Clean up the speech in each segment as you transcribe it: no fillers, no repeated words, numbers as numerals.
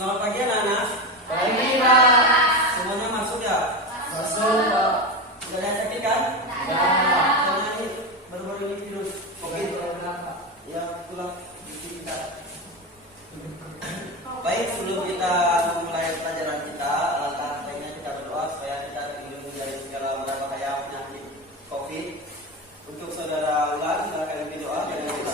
Selamat pagi anak-anak. Pagi, Pak. Semuanya masuk ya? Masuk, Pak. Sudah ada yang sakit kan? Ya. Karena ini baru-baru ini virus COVID Berapa? ya pulang di kita. Baik, sebelum kita memulai pelajaran kita, alangkah baiknya kita berdoa supaya kita dilindungi dari segala berbahaya penyakit COVID. Untuk saudara ulang, silakan berdoa dan kita.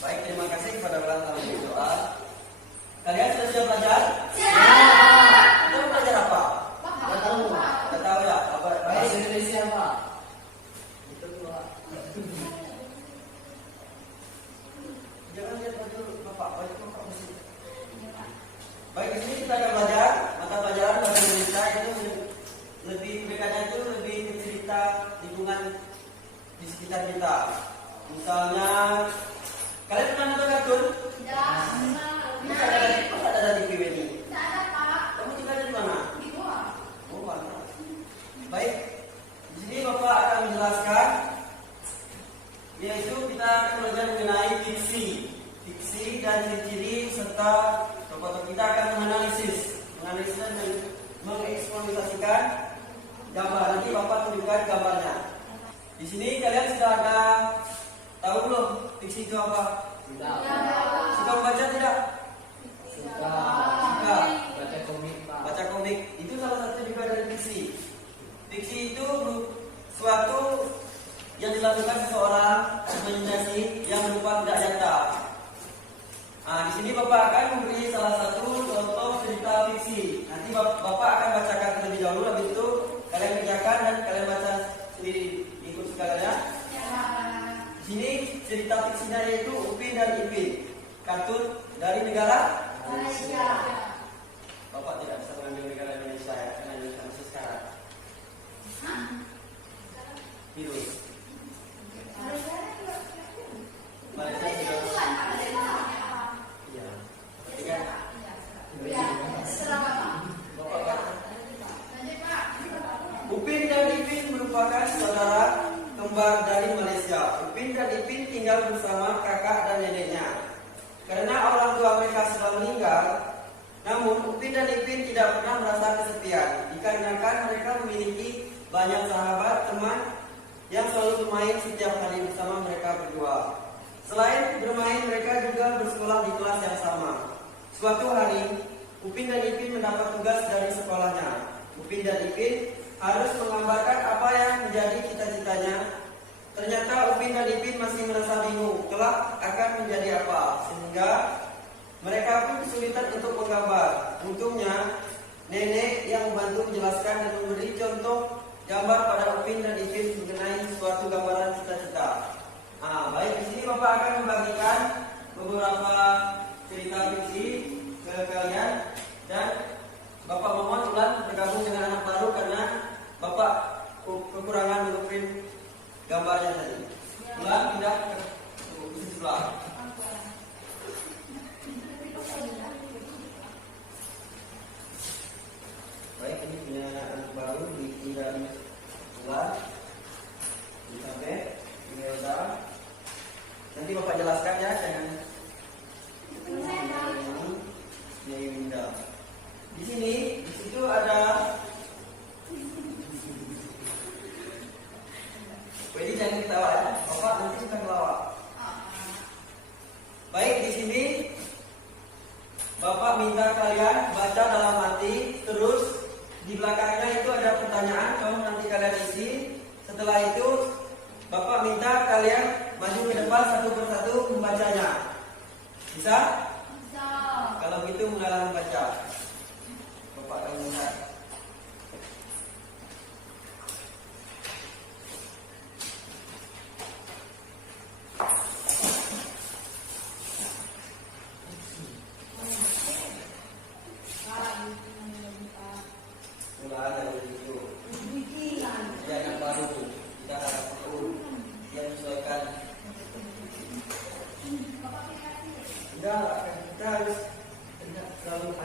Baik, terima kasih kepada ulang tahun berdoa. Kalian sudah siap belajar? Siap. Kita mau belajar apa? Nggak tahu, Pak. Tidak tahu ya? Apa? Bahasa Indonesia, Pak. Itu, Pak. Jangan lihat baju bapak, baju bapak mesti. Baik, di sini kita akan belajar mata pelajaran bahasa Indonesia itu lebih bedanya itu lebih ke cerita lingkungan di sekitar kita. Misalnya, kalian pernah nonton kartun? Masa ada di TV ini? Kamu tinggal di mana? Oh, mana? Baik, di sini bapak akan menjelaskan, yaitu kita akan belajar mengenai fiksi dan ciri-ciri serta tokoh kita akan menganalisis dan mengeksploitasikan gambar. Nanti bapak tunjukkan gambarnya. Di sini kalian sudah ada tahu belum fiksi itu apa? Sudah. Suka membaca tidak? Suka. Suka. Baca komik, Pak. Baca komik itu salah satu juga dari fiksi. Fiksi itu suatu yang dilakukan seseorang imajinasi yang berupa tidak nyata. Nah, di sini bapak akan memberi salah satu contoh cerita fiksi. Nanti bapak akan bacakan terlebih dahulu, habis itu kalian kerjakan dan kalian baca sendiri. Ikut sekalian. Di sini cerita fiksinya yaitu Upin dan Ipin, kartun dari negara Malaysia. Bapak tidak bisa mengambil negara Indonesia ya, karena Indonesia masih sekarang. Virus. Malaysia sudah. Iya. Tapi kan Bapak kan. Upin dan Ipin merupakan saudara kembar dari Malaysia. Upin dan Ipin tinggal bersama kakak dan neneknya. Karena orang tua mereka sudah meninggal, namun Upin dan Ipin tidak pernah merasa kesepian, dikarenakan mereka memiliki banyak sahabat teman yang selalu bermain setiap hari bersama mereka berdua. Selain bermain, mereka juga bersekolah di kelas yang sama. Suatu hari, Upin dan Ipin mendapat tugas dari sekolahnya. Upin dan Ipin harus menggambarkan apa yang menjadi cita-citanya. Ternyata Upin dan Ipin masih merasa bingung kelak akan menjadi apa, sehingga mereka pun kesulitan untuk menggambar. Untungnya, nenek yang membantu menjelaskan dan memberi contoh gambar pada Upin dan Ipin mengenai suatu gambaran cita-cita. Nah, baik, di sini Bapak akan membagikan beberapa cerita fiksi ke kalian dan Bapak mohon ulang bergabung dengan anak baru karena Bapak kekurangan blueprint gambarnya tadi. Ulang tidak ke sebelah. Baik, ini punya anak baru di dan ulang. Sampai ini udah. Nanti Bapak jelaskan ya, jangan. Ini Bunda. Di sini, di situ ada. Jadi jangan ketawa ya, Bapak nanti kita kelawak. Baik, di sini Bapak minta kalian baca dalam hati, terus di belakangnya itu ada pertanyaan, kamu nanti kalian isi. Setelah itu Bapak minta kalian maju ke depan satu persatu membacanya. Bisa? Bisa. Kalau gitu mulailah membaca. Bapak akan mulai. Mulai dari itu. Dia anak baru. Kita perlu dia menyesuaikan. Enggak, kita harus terlalu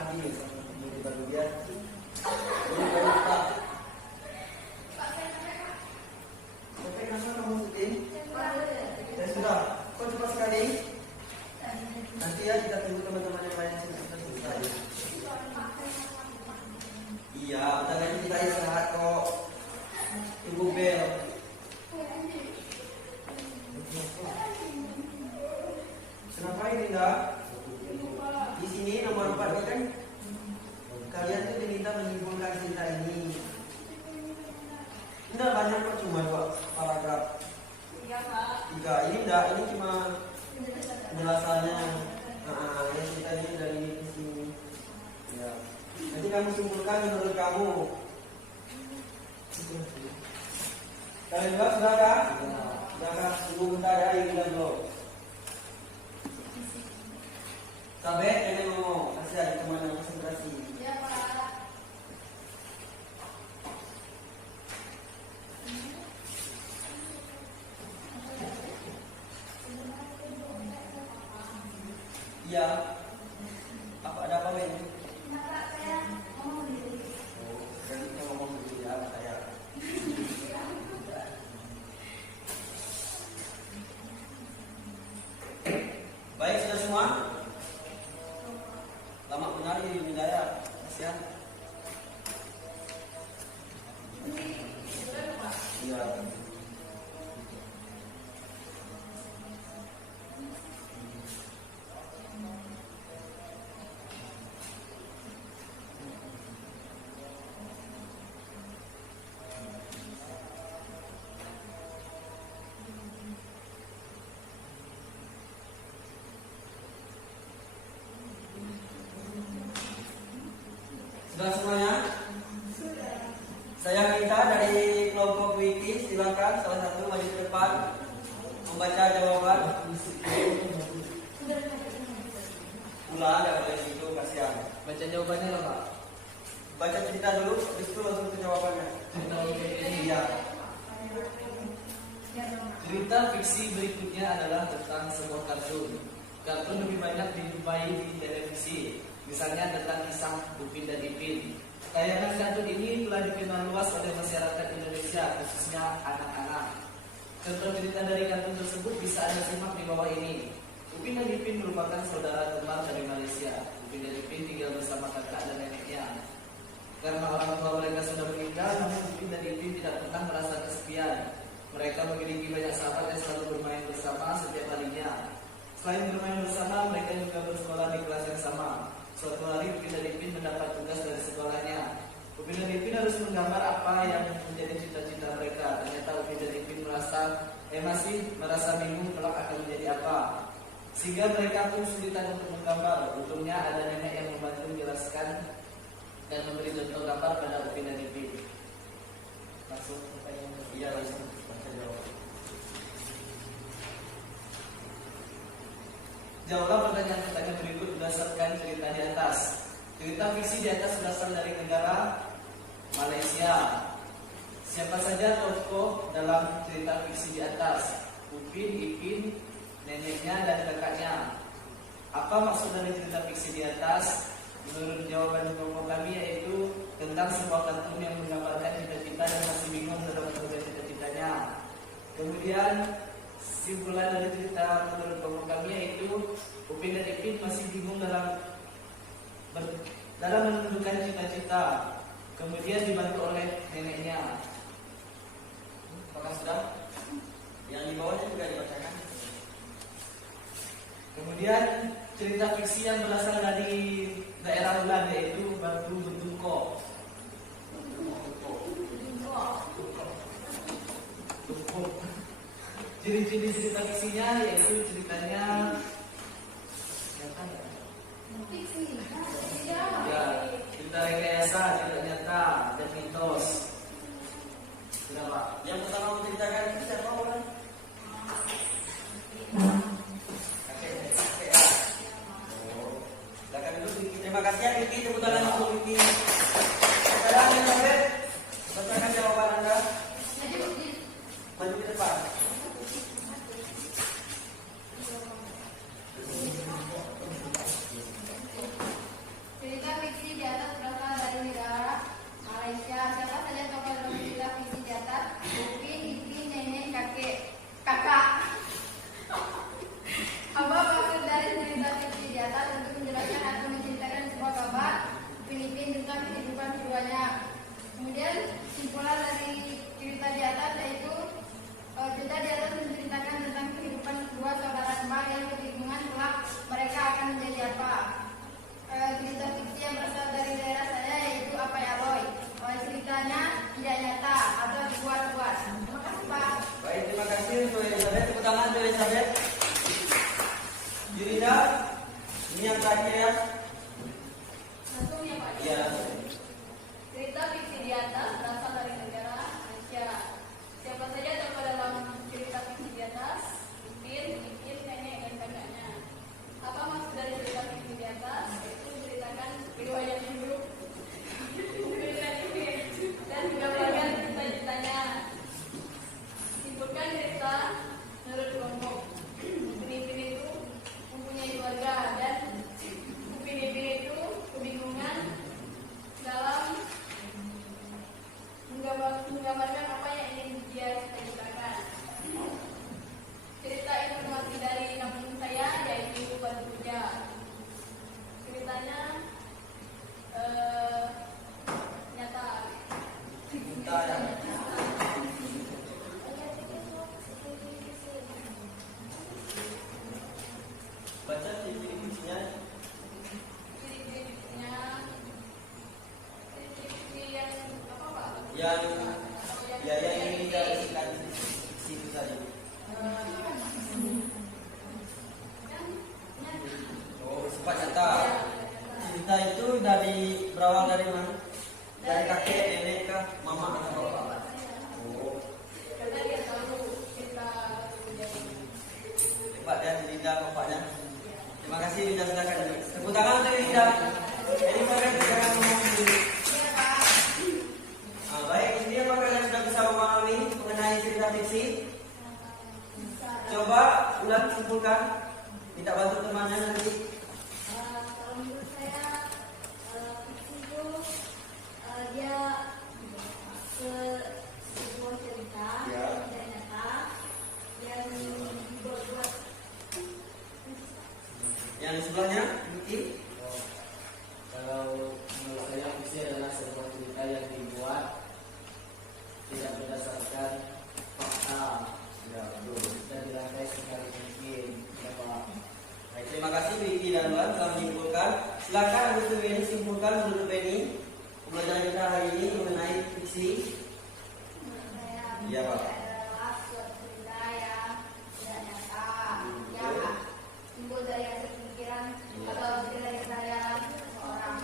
Di sini nomor 4 ini kan kalian tuh diminta menyimpulkan cerita ini. Enggak banyak kok, cuma 2 paragraf. 3. Ini enggak, ini cuma penjelasannya. Ya cerita ini dari ini ke sini. Ya. Nanti kamu simpulkan menurut kamu. Kalian juga sudah kah? Sudah kah? Tunggu bentar ya, ini dulu. Sampai ini ngomong, kasih ada teman konsentrasi. Iya. Apa ada apa Ben? Oh, jadi kita ngomong dulu ya, saya. Baik, sudah semua? Lama benar di wilayah, kasihan. Iya. Sudah semuanya? Saya minta dari kelompok Wiki, silakan salah satu maju ke depan membaca jawaban. Ulang, nggak boleh situ, kasihan. Baca jawabannya lah Pak. Baca cerita dulu, habis itu langsung ke jawabannya. Cerita ini. Iya. Cerita fiksi berikutnya adalah tentang sebuah kartun. Kartun lebih banyak dijumpai di televisi. Misalnya tentang kisah Upin dan Ipin. Tayangan kartun ini telah dikenal luas oleh masyarakat Indonesia, khususnya anak-anak. Contoh cerita dari kartun tersebut bisa Anda simak di bawah ini. Upin dan Ipin merupakan saudara kembar dari Malaysia. Upin dan Ipin tinggal bersama kakak dan neneknya. Karena orang tua mereka sudah meninggal, namun Upin dan Ipin tidak pernah merasa kesepian. Mereka memiliki banyak sahabat yang selalu bermain bersama setiap harinya. Selain bermain bersama, mereka juga bersekolah di kelas yang sama. Suatu hari Upin dan Ipin mendapat tugas dari sekolahnya. Upin dan Ipin harus menggambar apa yang menjadi cita-cita mereka. Ternyata Upin dan Ipin masih merasa bingung kelak akan menjadi apa. Sehingga mereka pun kesulitan untuk menggambar. Untungnya ada nenek yang membantu menjelaskan dan memberi contoh gambar pada Upin dan Ipin. Langsung pertanyaan. Iya, langsung baca jawaban. Jawablah pertanyaan-pertanyaan berikut berdasarkan cerita di atas. Cerita fiksi di atas berasal dari negara Malaysia. Siapa saja tokoh dalam cerita fiksi di atas? Upin, Ipin, neneknya, dan kakaknya. Apa maksud dari cerita fiksi di atas? Menurut jawaban kelompok kami yaitu tentang sebuah kartun yang menggambarkan cita-cita dan masih bingung dalam mencapai cita-citanya. Kemudian simpulan dari cerita menurut kelompok kami yaitu Upin dan Ipin masih bingung dalam menentukan cita-cita. Kemudian dibantu oleh neneknya. Apakah sudah? Yang di bawahnya juga dibacakan. Kemudian cerita fiksi yang berasal dari daerah Ulan yaitu Batu Betungko. Ciri-ciri cerita fiksinya yaitu ceritanya ya, cerita rekayasa, cerita nyata, dan mitos. Kenapa? Yang pertama menceritakan itu siapa orang? Kakek ya. Oh, silakan dulu Vicky. Terima kasih ya Vicky, tepuk tangan untuk Vicky. Sekarang yang sampai bacakan jawaban Anda. Maju ke depan. Cerita fiksi di atas berasal dari negara Malaysia. Siapa saja tokoh dalam cerita fiksi di atas? Upin, Ipin, nenek, kakak. Apa maksud dari cerita fiksi di atas? Untuk menjelaskan atau menceritakan sebuah kabar Upin Ipin tentang kehidupan keduanya. Kemudian simpulan dari cerita di atas yaitu cerita di Elizabeth. Yurinda, ini yang terakhir ya. Langsung ya Pak. Iya. Cerita fiksi di atas berasal dari negara Malaysia. Siapa saja tokoh dalam cerita fiksi di atas? Ipin, nenek, dan kakaknya. Apa maksud dari cerita fiksi di atas? Itu menceritakan riwayat hidup dan menggambarkan cita-citanya. Simpulkan cerita menurut kelompok. Ipin itu mempunyai keluarga dan Upin itu kebingungan dalam menggambarkan apa yang ingin dia cita-citakan. Cerita itu mewakili dari kampung saya, yaitu Batu Puja. Ceritanya nyata. Minta ya. Baca ciri-ciri fiksinya. Ciri-cirinya ciri-ciri yang apa Pak? Yang Atau ya yang ingin kita isikan fiksi itu tadi. Oh, sifat nyata. Cerita itu berawal dari mana? Dari kakek, nenek kah, mama atau bapak? Oh, Karena dia tahu cerita Batu Puja ini. hebat ya Linda bapaknya. Terima kasih Linda, silakan. Tepuk tangan untuk Linda. Ini mereka jangan ngomong dulu. Iya Pak. Baik, ini apa kalian sudah bisa memahami mengenai cerita fiksi? Coba ulang simpulkan. Minta bantu temannya nanti. Kalau menurut saya fiksi itu dia sebuah cerita Ya. tidak nyata yang dibuat-buat. Yang di sebelahnya, Miki. Kalau menurut saya fiksi adalah sebuah cerita yang dibuat tidak berdasarkan fakta dan dirangkai sekali mungkin. Bapak. Baik, terima kasih Miki dan Luan telah menyimpulkan. Silakan untuk Beni simpulkan menurut Beni pembelajaran kita hari ini mengenai fiksi. Menurut saya Iya, Pak. fiksi adalah suatu cerita yang tidak nyata, yang timbul dari hasil pemikiran Iya. atau cerita yang seorang.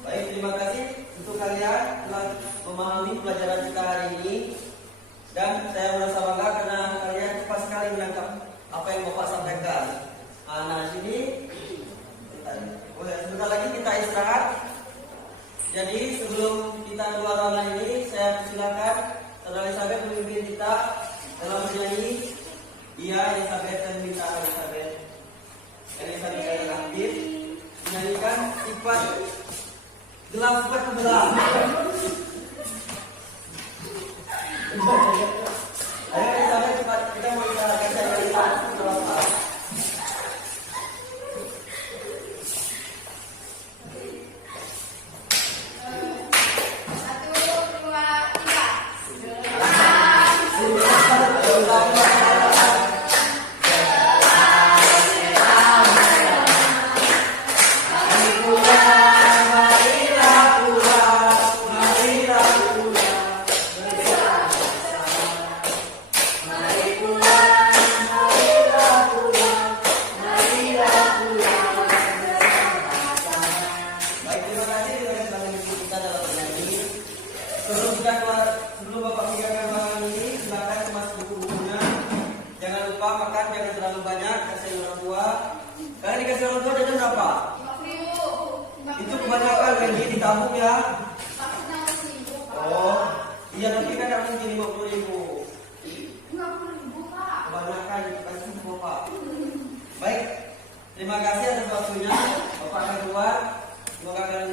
Baik, terima kasih untuk kalian telah memahami pelajaran kita hari ini. Dan saya merasa bangga karena kalian cepat sekali menangkap apa yang Bapak sampaikan. Nah, sini sebentar lagi kita istirahat. Jadi sebelum kita keluar ruangan ini, saya persilakan Saudara Elizabeth memimpin kita dalam menyanyi. Iya, Elizabeth dan minta Elizabeth. Elizabeth yang aktif menyanyikan sifat gelap sifat kebelah. Ayo Elizabeth cepat, kita mau istirahat saja kita. Satu, dua, tiga. Baik, terima kasih telah mengikuti kita dalam bernyanyi. Sebelum Bapak meninggalkan ruangan ini, silakan kemas buku-bukunya. Jangan lupa makan, jangan terlalu banyak, kasih orang tua. Kalian dikasih orang tua jajan berapa? 50.000. Itu kebanyakan lagi ditabung ya. Maksudnya 50.000, Pak. Oh, iya tapi kan tidak mungkin 50.000. 50.000, Pak. Kebanyakan kasih Bapak. Baik, terima kasih atas waktunya. Bapak akan keluar. Semoga kalian